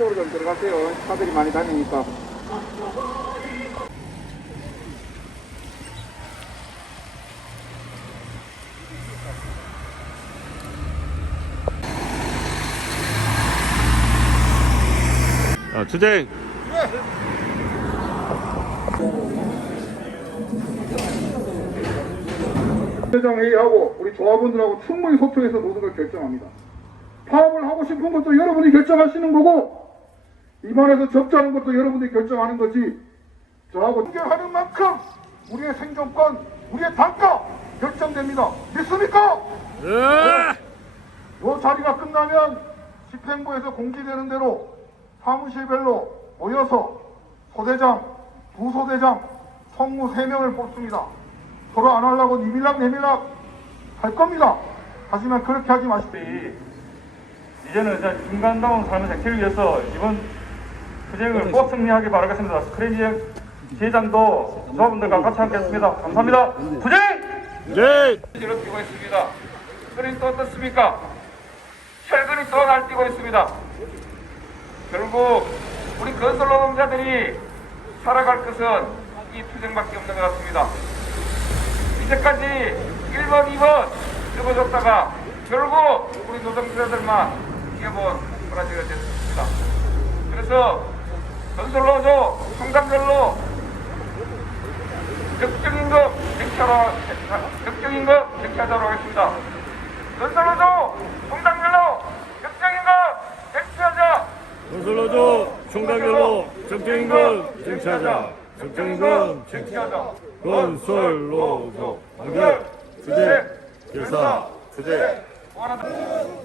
안쪽으로 좀 들어가세요. 차들이 많이 다니니까. 아, 투쟁. 회장 회의하고 우리 조합원들하고 충분히 소통해서 모든 걸 결정합니다. 파업을 하고 싶은 것도 여러분이 결정하시는 거고 이만해서 접자는 것도 여러분들이 결정하는 거지 저하고 존경하는 만큼 우리의 생존권, 우리의 단가 결정됩니다. 믿습니까? 이 자리가 끝나면 집행부에서 공지되는 대로 사무실별로 모여서 소대장, 부소대장, 성무 3명을 뽑습니다. 서로 안 하려고 니밀락 내밀락 할 겁니다. 하지만 그렇게 하지 마십시오. 이제는 이제 중간다운 삶의 생태를 위해서 이번 투쟁을 꼭 승리하기 바라겠습니다. 스크린 지회장도 조합원들과 같이 하겠습니다. 감사합니다. 투쟁! 네. 뒤로 뛰고 있습니다. 스크린 또 어떻습니까? 철근이 또 날뛰고 있습니다. 결국 우리 건설 노동자들이 살아갈 것은 이 투쟁밖에 없는 것 같습니다. 이제까지 1번, 2번 접어줬다가 결국 우리 노동자들만 이겨본 브라질이 됐습니다. 그래서 건설노조 총장별로. 적정임금 쟁취하러 적정임금 쟁취하도록 하겠습니다. 건설노조 총장별로. 적정임금 쟁취하자. 건설로조 총장별로. 정정임금 쟁취하자. 정정임금 쟁취하자. 건설로조 완결 투쟁 결사 투쟁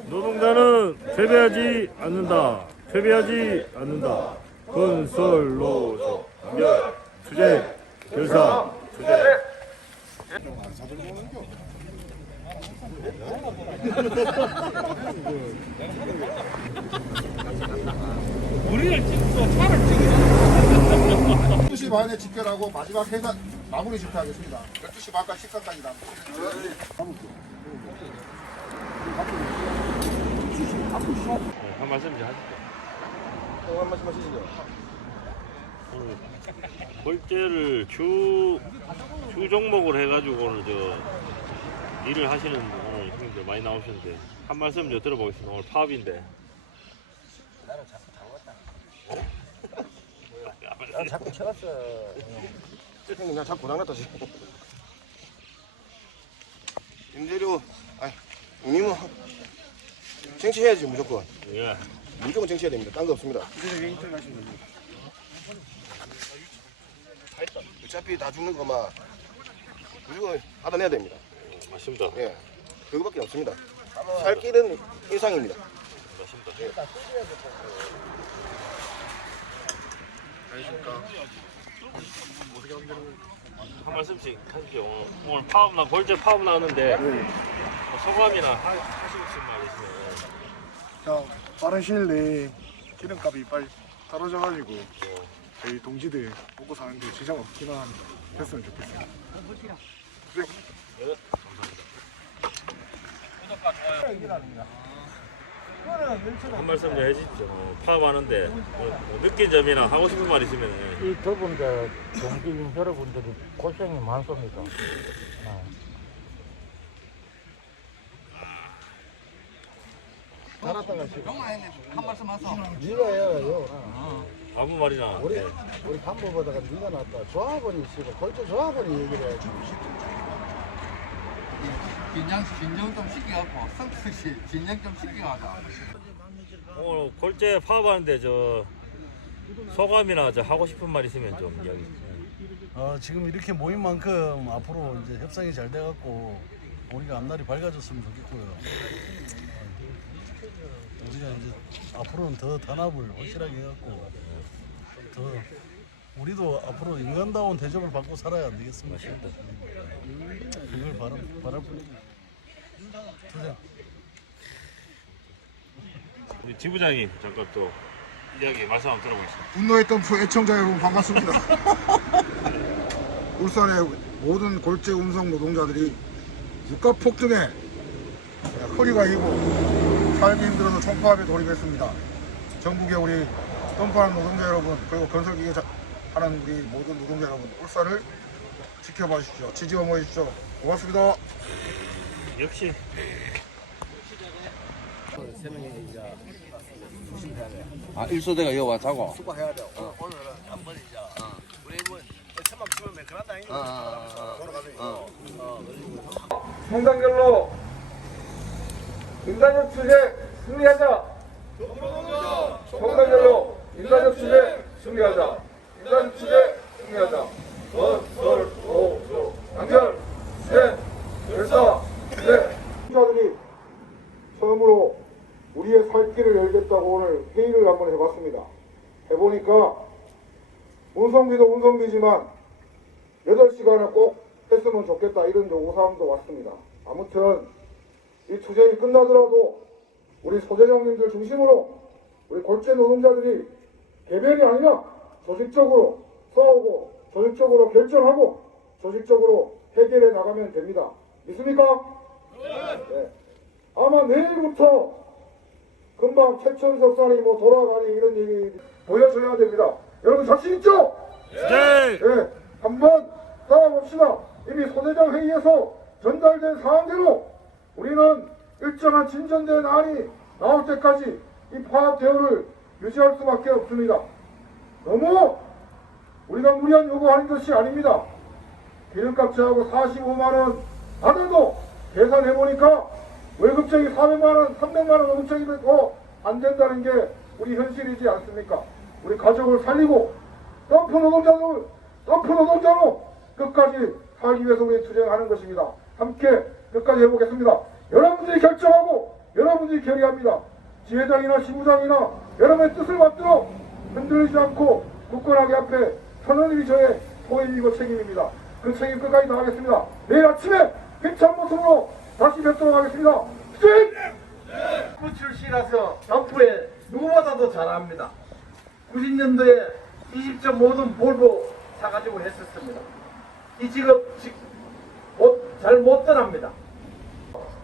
노동자는 패배하지 않는다. 패배하지 않는다. 건설로조 완결 투쟁 결사 투쟁 네. 12시 반에 집결하고 마지막 회사 마무리 집회하겠습니다. 12시 반까지 식사까지 남. 한 말씀 좀 하시 죠. 한 말씀 하시죠. 골재를 주, 주 종목을 해가지고 오늘 저 일을 하시는 오늘 형님들 많이 나오셨는데 한 말씀 좀 들어보겠습니다. 오늘 파업인데. 자꾸 채웠어. 형님 나 자꾸 고장났다 지금. 임대료, 아니, 형님은 쟁취해야지 무조건. 예. 무조건 쟁취해야 됩니다. 딴 거 없습니다. 어차피 다 죽는 거만 무조건 받아내야 됩니다. 맞습니다. 예, 그거밖에 없습니다. 살 길은 일상입니다. 맞습니다. 한 말씀씩 하십시오. 오늘, 오늘 파업 나 골재 파업 나왔는데 뭐 소감이나 하, 하시고 싶은 말 있으면 자, 빠른 시일 내에 기름값이 빨리 떨어져가지고 저희 동지들 먹고 사는데 지장 없기만 했으면 좋겠어요. 한 말씀 좀 해주십시오. 어, 파업하는데 뭐, 뭐 느낀 점이나 하고 싶은 말 있으면 예. 이두 분들 동기인 여러분들이 고생이 많습니다. 아. 네가 해요. 아무 말이나 우리 예. 우리 간부보다가 네가 낫다. 조합원이 있으고 골조 조합원이 얘기를 해야지. 긴장 긴장 좀 시켜갖고 성수씨 긴장 좀 시켜가자. 오늘 골재 파업하는데 저 소감이나 저 하고 싶은 말 있으면 좀 이야기. 어, 지금 이렇게 모인 만큼 앞으로 이제 협상이 잘 돼갖고 우리가 앞날이 밝아졌으면 좋겠고요. 어, 우리가 이제 앞으로는 더 단합을 확실하게 해갖고 더 우리도 앞으로 인간다운 대접을 받고 살아야 안 되겠습니까? 그걸 바라, 바랄 뿐입니다. 투쟁. 우리 지부장님 잠깐 또 이야기 말씀 한번 들어보겠습니다. 분노했던 프 애청자 여러분 반갑습니다. 울산의 모든 골재 운송 노동자들이 유가 폭등에 허리가 이고 살기 힘들어서 총파업에 돌입했습니다. 전국의 우리 덤프하는 노동자 여러분 그리고 건설기계 자- 하는 우리 모든 노동자 여러분 울산을 지켜봐 주십시오. 지지어 모이십시오. 고맙습니다. 역시 아 일소대가 여기 와 자고 성단결로 인간적 투쟁 승리하자. 성단결로 인간적 투쟁 승리하자. 인간적 투쟁 승리하자. 건설 오 조 단결 셋 열사 넷. 자들이 처음으로 우리의 살 길을 열겠다고 오늘 회의를 한번 해봤습니다. 해보니까 운송비도 운송비지만 8시간을 꼭 했으면 좋겠다 이런 요구사항도 왔습니다. 아무튼 이 투쟁이 끝나더라도 우리 소재정님들 중심으로 우리 골재 노동자들이 개별이 아니라 조직적으로 싸우고 조직적으로 결정하고 조직적으로 해결해 나가면 됩니다. 믿습니까? 네. 아마 내일부터 금방 최천석 산이 뭐 돌아가니 이런 얘기 보여줘야 됩니다. 여러분 자신 있죠? 네. 네, 한번 싸워봅시다. 이미 소대장 회의에서 전달된 사항대로 우리는 일정한 진전된 안이 나올 때까지 이 파업 대우를 유지할 수밖에 없습니다. 너무 우리가 무리한 요구하는 것이 아닙니다. 기름값 제하고 45만원 받아도 계산해보니까 월급쟁이 400만원, 300만원 월급쟁이도 안 된다는 게 우리 현실이지 않습니까? 우리 가족을 살리고 덤프 노동자를 덤프 노동자로 끝까지 살기 위해서 우리 투쟁하는 것입니다. 함께 끝까지 해보겠습니다. 여러분들이 결정하고 여러분들이 결의합니다. 지회장이나 지부장이나 여러분의 뜻을 받들어 흔들리지 않고 굳건하게 앞에 일이 저의 소임이고 책임입니다. 그 책임 끝까지 다하겠습니다. 내일 아침에 힘찬 모습으로 다시 뵙도록 하겠습니다. 투쟁! 부 출신이라서 덤프에 누구보다도 잘합니다. 90년도에 20.5톤 볼보 사가지고 했었습니다. 이 직업 잘못 떠납니다.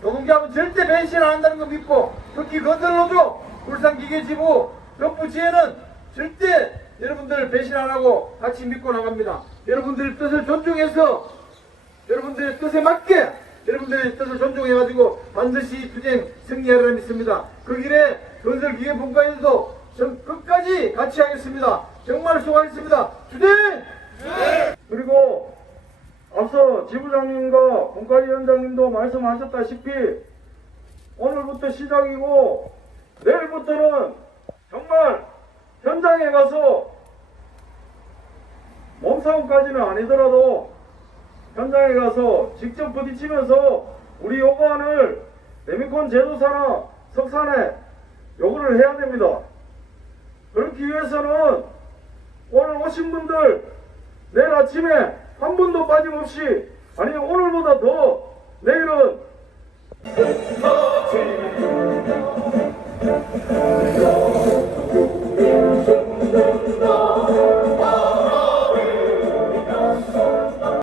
노동자는 절대 변신 안 한다는 거 믿고 특히 건설로도 울산기계지부 덤프지혜는 절대 여러분들 배신 안 하고 같이 믿고 나갑니다. 여러분들의 뜻을 존중해서 여러분들의 뜻에 맞게 여러분들의 뜻을 존중해가지고 반드시 투쟁 승리하리라 믿습니다. 그 길에 전 끝까지 같이 하겠습니다. 정말 수고하셨습니다. 투쟁! 그리고 앞서 지부장님과 본가위원장님도 말씀하셨다시피 오늘부터 시작이고 내일부터는 정말 현장에 가서 몸싸움까지는 아니더라도 현장에 가서 직접 부딪히면서 우리 요구안을 레미콘 제조사나 석산에 요구를 해야 됩니다. 그렇기 위해서는 오늘 오신 분들 내일 아침에 한 분도 빠짐없이 아니 오늘보다 더 내일은 아